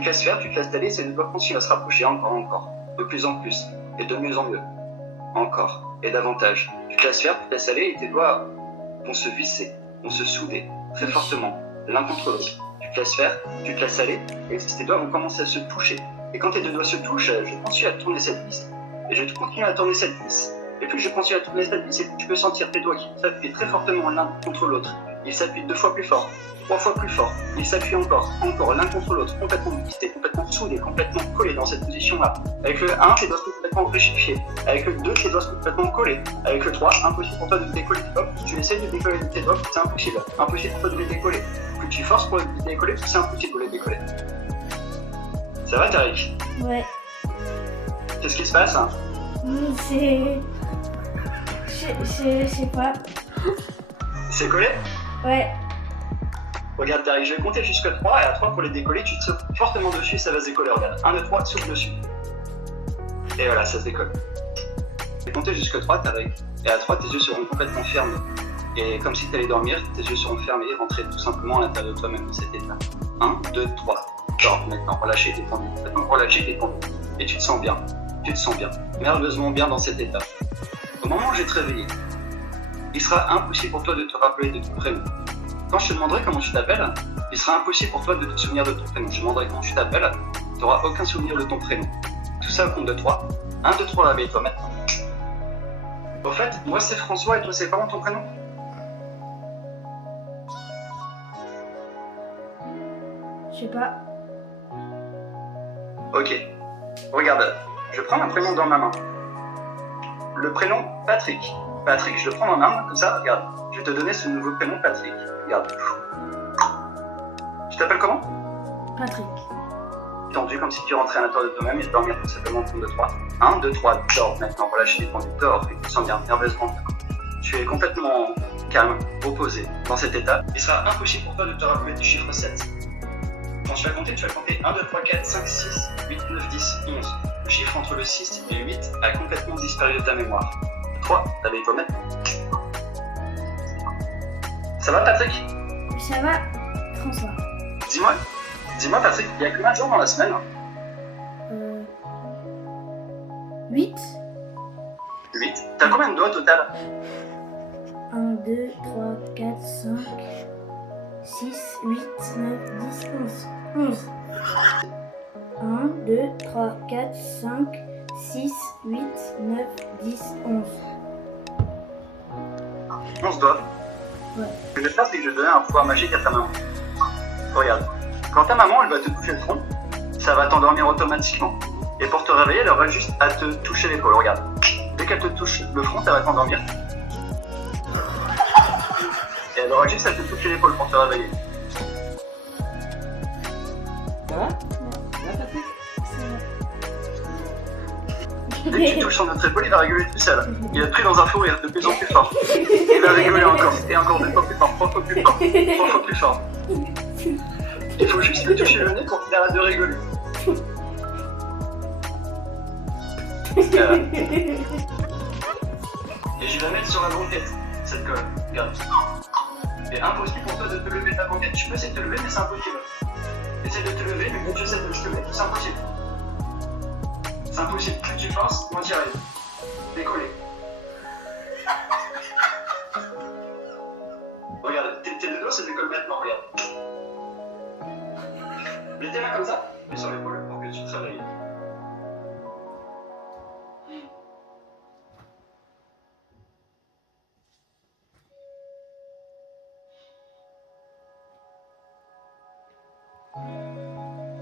Tu te laisses faire, tu te laisses aller, c'est le doigt continuer à se rapprocher encore, de plus en plus, et de mieux en mieux, encore, et davantage. Tu te laisses faire, tu te laisses aller, et tes doigts vont se visser, vont se souder, très fortement, l'un contre l'autre. Tu te laisses faire, tu te laisses aller, et tes doigts vont commencer à se toucher. Et quand tes deux doigts se touchent, je continue à tourner cette vis, et je continue à tourner cette vis. Et plus je continue à tourner cette vis, et plus tu peux sentir tes doigts qui s'appuient très fortement l'un contre l'autre. Ils s'appuient 2 fois plus fort, 3 fois plus fort. Ils s'appuient encore, l'un contre l'autre, complètement vissés, complètement soudés, complètement collés dans cette position-là. Avec le 1, tes doigts sont complètement réchifiés. Avec le 2, tes doigts sont complètement collés. Avec le 3, impossible pour toi de décoller tes doigts. Si tu essaies de décoller tes doigts, c'est impossible. Impossible pour toi de les décoller. Plus tu forces pour les décoller, plus c'est impossible de les décoller. Ça va, Tariq? Ouais. Qu'est-ce qui se passe? C'est... Je sais pas. C'est collé? Ouais. Regarde, Tariq, je vais compter jusqu'à 3, et à 3, pour les décoller, tu te souffles fortement dessus, ça va se décoller. Regarde, 1, 2, 3, souffle dessus. Et voilà, ça se décolle. Je vais compter jusqu'à 3, Tariq. Et à 3, tes yeux seront complètement fermés. Et comme si tu allais dormir, tes yeux seront fermés et rentrer tout simplement à l'intérieur de toi-même de cet état. 1, 2, 3. Dors maintenant, relâché, détendu. Maintenant, relâché, détendu. Et tu te sens bien. Tu te sens bien. Merveilleusement bien dans cet état. Au moment où je vais te réveiller, il sera impossible pour toi de te rappeler de ton prénom. Quand je te demanderai comment tu t'appelles, il sera impossible pour toi de te souvenir de ton prénom. Je te demanderai comment tu t'appelles, tu n'auras aucun souvenir de ton prénom. Tout ça au compte de 3. 1, 2, 3, réveille-toi maintenant. Au fait, moi c'est François et toi c'est comment ton prénom? Je sais pas. Ok. Regarde, je prends un prénom dans ma main. Le prénom Patrick. Patrick, je le prends dans ma main, comme ça, regarde. Je vais te donner ce nouveau prénom Patrick. Regarde. Tu t'appelles comment? Patrick. Tendu comme si tu rentrais à l'intérieur de toi-même et dormir tout simplement au compte de 3. 1, 2, 3, dors maintenant, relâche les points, dors et tu te sens bien, nerveusement. Tu es complètement calme, reposé dans cet état. Il sera impossible pour toi de te rappeler du chiffre 7. Quand tu vas compter 1, 2, 3, 4, 5, 6, 8, 9, 10, 11. Le chiffre entre le 6 et le 8 a complètement disparu de ta mémoire. 3, réveille-toi maintenant. Ça va Patrick? Ça va, François. Dis-moi Patrick, il y a combien de jours dans la semaine? 8. 8. T'as combien de doigts au total? 1, 2, 3, 4, 5, 6, 8, 9, 10, 11. 11. 1, 2, 3, 4, 5, 6, 8, 9, 10, 11. 11 doigts. Ouais. Ce que je vais faire, c'est que je vais donner un pouvoir magique à ta maman. Regarde, quand ta maman elle va te toucher le front, ça va t'endormir automatiquement. Et pour te réveiller, elle aura juste à te toucher l'épaule. Regarde, dès qu'elle te touche le front, ça va t'endormir. Et elle aura juste à te toucher l'épaule pour te réveiller. Ça va? Ça va, Patrick? Dès que tu touches son autre épaule, il va rigoler tout seul. Il va te pris dans un fou rire de plus en plus fort. Il va rigoler encore, et encore 2 fois plus fort, 3 fois plus fort, 3 fois plus fort. Il faut juste le toucher le nez pour qu'il arrête de rigoler. Et je vais la mettre sur la banquette, cette colle. Regarde. C'est impossible pour toi de te lever de la banquette. Tu peux essayer de te lever, mais c'est impossible. Essaye de te lever, mais quand tu essaies de te lever, c'est impossible. C'est impossible. Plus tu forces, moins tu y arrives. Décoller. Regarde, tes deux doigts, ça décolle maintenant, regarde. Mets tes mains comme ça, mets sur l'épaule pour que tu te réveilles.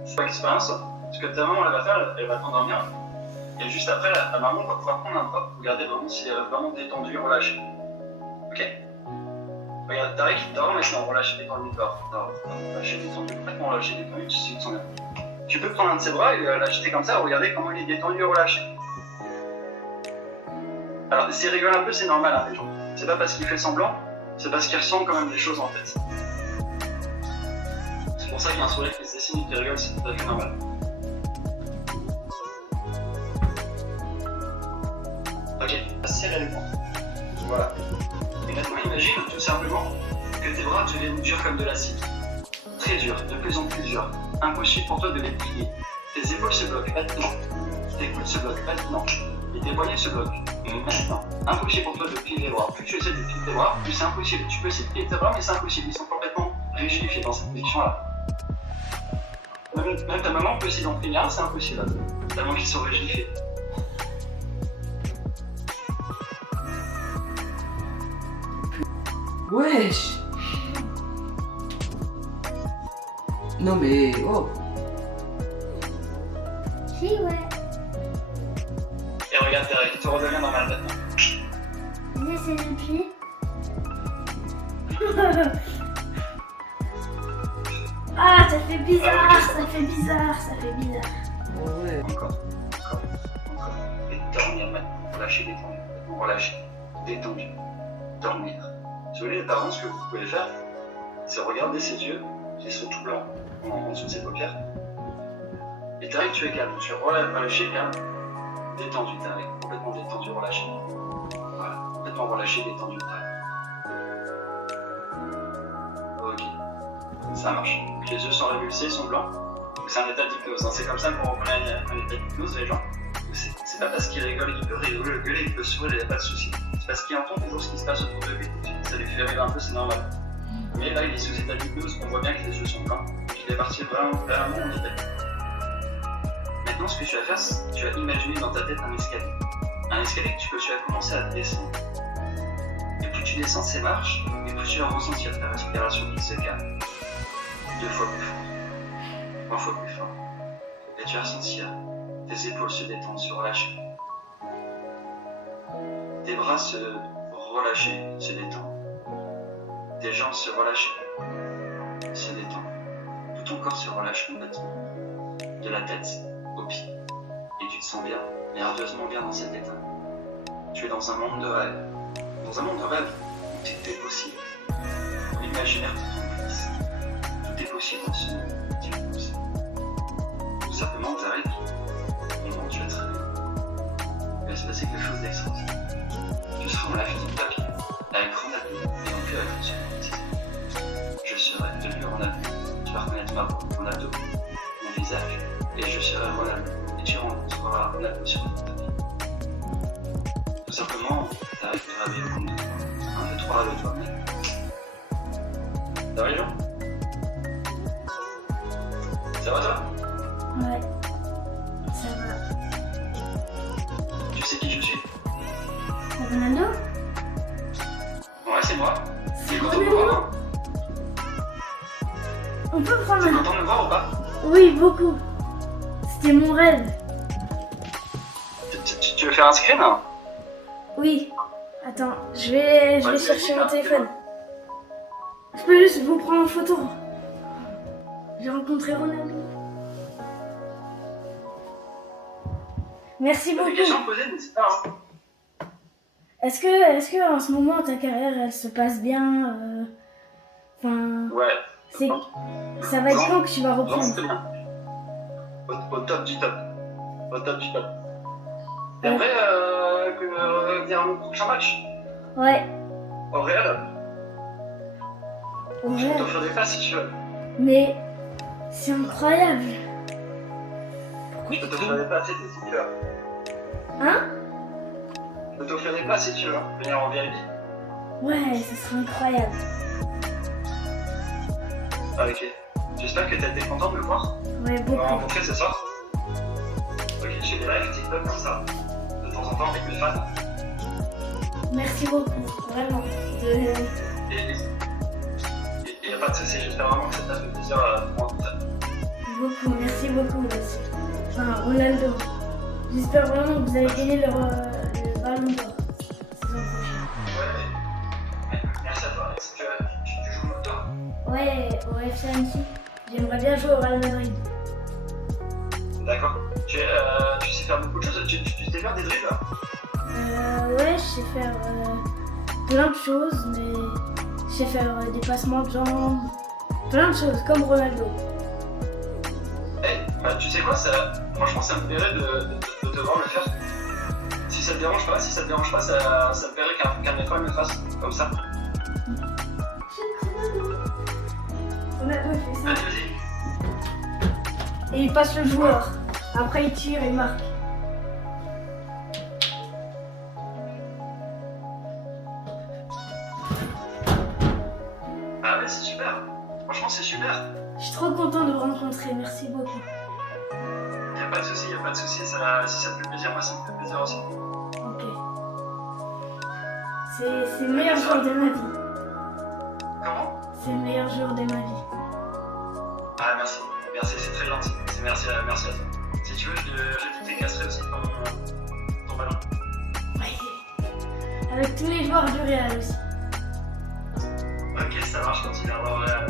C'est pas l'expérience. Ce que ta maman elle va faire, elle va t'endormir. Et juste après, ta maman va pouvoir prendre un drop pour regarder vraiment si elle est vraiment détendue et relâchée. Ok? Regarde, Tariq, dors maintenant, relâche, détendu, dors, relâché, détendu, complètement relâché, détendu, tu te sens bien. Tu peux prendre un de ses bras et l'agiter comme ça, regarder comment il est détendu et relâché. Alors, s'il rigole un peu, c'est normal, hein, les gens. C'est pas parce qu'il fait semblant, c'est parce qu'il ressent quand même des choses en fait. C'est pour ça qu'il y a un sourire qui se dessine et qui rigole, c'est tout à fait normal. Ok, serrez les poings. Voilà. Et maintenant, imagine tout simplement que tes bras deviennent durs comme de l'acide. très dur, de plus en plus dur. Impossible pour toi de les plier. Tes épaules se bloquent maintenant. Tes coudes se bloquent maintenant. Et tes poignets se bloquent maintenant. Impossible pour toi de plier les bras. Plus tu essaies de plier tes bras, plus c'est impossible. Tu peux essayer de plier tes bras, mais c'est impossible. Ils sont complètement rigidifiés dans cette position-là. Même ta maman peut essayer d'en plier un, c'est impossible. Tellement qu'ils sont rigidifiés. Wesh. Non mais oh. Si, ouais. Et regarde, Derek, tu redeviens normal maintenant. J'essaie de plier. Ah, ça fait bizarre, ça fait bizarre, ça fait bizarre. Oh ouais. Encore. Et dormir maintenant. Relâcher, détendu. Relâcher, détendu. Dormir. Si vous voulez, les parents, ce que vous pouvez faire, c'est regarder ses yeux, qui sont tout blancs, en dessous de ses paupières. Et Tarek, tu es calme. Tu es relâché, calme. Détendu, Tarek. Complètement détendu, relâché. Voilà. Complètement relâché, détendu, Tarek. Ok. Ça marche. Donc, les yeux sont révulsés, ils sont blancs. Donc, c'est un état d'hypnose. Hein. C'est comme ça qu'on reconnaît un état d'hypnose, les gens. C'est pas parce qu'il rigole, il peut rigoler, il peut sourire, il n'y a pas de souci. C'est parce qu'il entend toujours ce qui se passe autour de lui. Ça lui fait rire un peu, c'est normal. Mais là, il est sous état d'hypnose, on voit bien que les yeux sont blancs. Il est parti vraiment en état d'hypnose. Maintenant, ce que tu vas faire, c'est que tu vas imaginer dans ta tête un escalier. Un escalier que tu vas commencer à descendre. Et plus tu descends ces marches, et plus tu vas ressentir ta respiration qui se calme. 2 fois plus fort. 3 fois plus fort. Et tu vas ressentir tes épaules se détendent, se relâcher. Tes bras se relâcher, se détendent. Tes jambes se relâcher, se détendent. Tout ton corps se relâche complètement. De la tête aux pieds. Et tu te sens bien, merveilleusement bien dans cet état. Tu es dans un monde de rêve. Dans un monde de rêve où tout est possible. L'imaginaire te complice. Tout est possible dans ce monde. Tout est possible. Tout simplement, t'arrêtes. Au moment où tu vas te réveiller, il va se passer quelque chose d'extraordinaire. Tu seras en la vie de ta vie, avec Ronaldo, et non plus avec Ronaldo. Je serai devenu Ronaldo. Tu vas reconnaître ma voix, Ronaldo, mon visage, et je serai Ronaldo. Et tu rencontreras Ronaldo sur ta vie. Tout simplement, t'arrêtes de rêver au compte de 1, 2, 3, lève-toi. Ça va les gens? Ça va toi? Ouais. Ça va. Tu sais qui je suis? Ronaldo? Ouais, c'est moi. C'est T'es content de me Ronaldo? voir? On peut prendre T'es un... content de me voir ou pas? Oui, beaucoup. C'était mon rêve. Tu veux faire un screen hein? Oui. Attends, je vais Vas-y, chercher vas-y, mon téléphone. Je peux juste vous prendre en photo. J'ai rencontré Ronaldo. Merci T'as des beaucoup. questions à me poser, n'hésite pas. Hein. Est-ce que en ce moment ta carrière elle se passe bien Enfin, Ouais. ça va être quand que tu vas Non, reprendre? c'est bien. Au top du top. Au top du top. Et après, venir à mon prochain match Ouais. au Real. Je vais Ouais. t'offrir des places si tu veux. Mais c'est incroyable. Je peux t'offrir des places si tu veux. Hein? Je peux t'offrir des places si tu veux. Venir en VIP. Ouais, ce serait incroyable. Ah, ok. J'espère que t'as été content de me voir. Ouais, On va beaucoup. rencontrer ce soir. Ok, je fais des lives TikTok comme ça. De temps en temps avec mes fans. Merci beaucoup, vraiment. Et y a pas de soucis, j'espère vraiment que ça t'a fait plaisir de me rencontrer. Beaucoup, merci beaucoup. Merci. Enfin, Ronaldo. J'espère vraiment que vous allez gagner le ballon d'or. Saison prochaine. Ouais, merci à toi Alex. Tu joues au toi? Ouais, au FC Annecy. J'aimerais bien jouer au Real Madrid. D'accord. Tu sais faire beaucoup de choses, tu sais faire des dribbles? Ouais, je sais faire plein de choses, mais je sais faire des passements de jambes, plein de choses, comme Ronaldo. Hey, bah, tu sais quoi, franchement ça me plairait de te voir le faire. Si ça te dérange pas, ça me plairait qu'un école me fasse, comme ça. Ronaldo fait ça. Allez, et il passe le joueur. Après il tire et il marque. Ah ouais, c'est super. Franchement, c'est super. Je suis trop content de vous rencontrer, merci beaucoup. Y a pas de souci, y a pas de souci. Si ça te fait plaisir, moi ça me fait plaisir aussi. Ok. C'est le meilleur jour de ma vie. Comment? C'est le meilleur jour de ma vie. Ah merci, merci, c'est très gentil. Merci à toi. Si tu veux, je dédicacerai aussi ton ballon. Ouais. Avec tous les joueurs du Real aussi. Ok, ça marche quand il vient voir Real.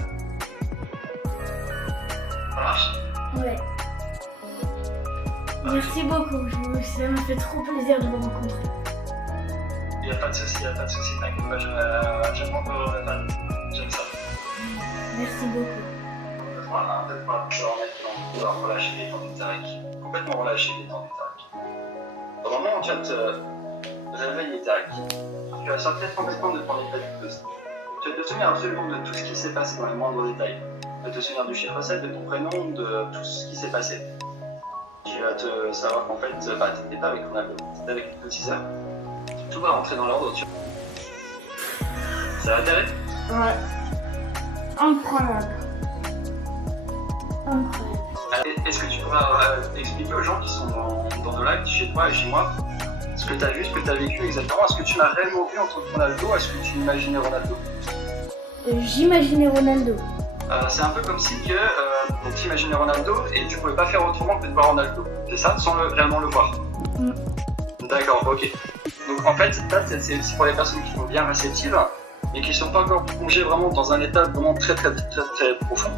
Ça marche? Ouais. Merci beaucoup, ça me fait trop plaisir de vous rencontrer. Y a pas de souci, t'inquiète pas, j'aime encore le Real. J'aime ça. Merci beaucoup. Peut-être pas, tu vas pouvoir relâcher les temps du Tariq. Complètement relâcher les temps du Tariq. Au moment où tu vas te réveiller, Tariq, tu vas sortir complètement de ton état d'hypnose. Tu vas te souvenir absolument de tout ce qui s'est passé dans les moindres détails. Tu vas te souvenir du chiffre 7, de ton prénom, de tout ce qui s'est passé. Tu vas te savoir qu'en fait, tu n'étais pas avec Ronaldo, tu étais avec le petit sœur. Tout va rentrer dans l'ordre. Ça va, Tariq? Ouais. Incroyable. Incroyable. Est-ce que tu pourras expliquer aux gens qui sont dans le live, chez toi et chez moi, ce que tu as vu, ce que tu as vécu exactement? Est-ce que tu l'as réellement vu entre Ronaldo? Est-ce que tu imaginais Ronaldo? J'imaginais Ronaldo. C'est un peu comme si tu imaginais Ronaldo et tu pouvais pas faire autrement que de voir Ronaldo. C'est ça, sans réellement le voir? D'accord, ok. Donc en fait, ça c'est pour les personnes qui sont bien réceptives et qui sont pas encore plongées vraiment dans un état vraiment très profond.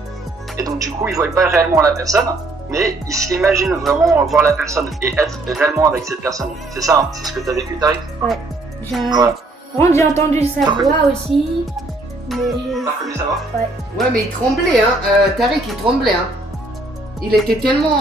Et donc du coup, ils voient pas réellement la personne, mais ils s'imaginent vraiment voir la personne et être réellement avec cette personne. C'est ça, hein? C'est ce que tu as vécu, Tariq? Ouais. Voilà. J'ai entendu sa voix aussi, mais... T'as reconnu sa voix? Ouais. Ouais, mais il tremblait, hein. Tariq, il tremblait, hein. Il était tellement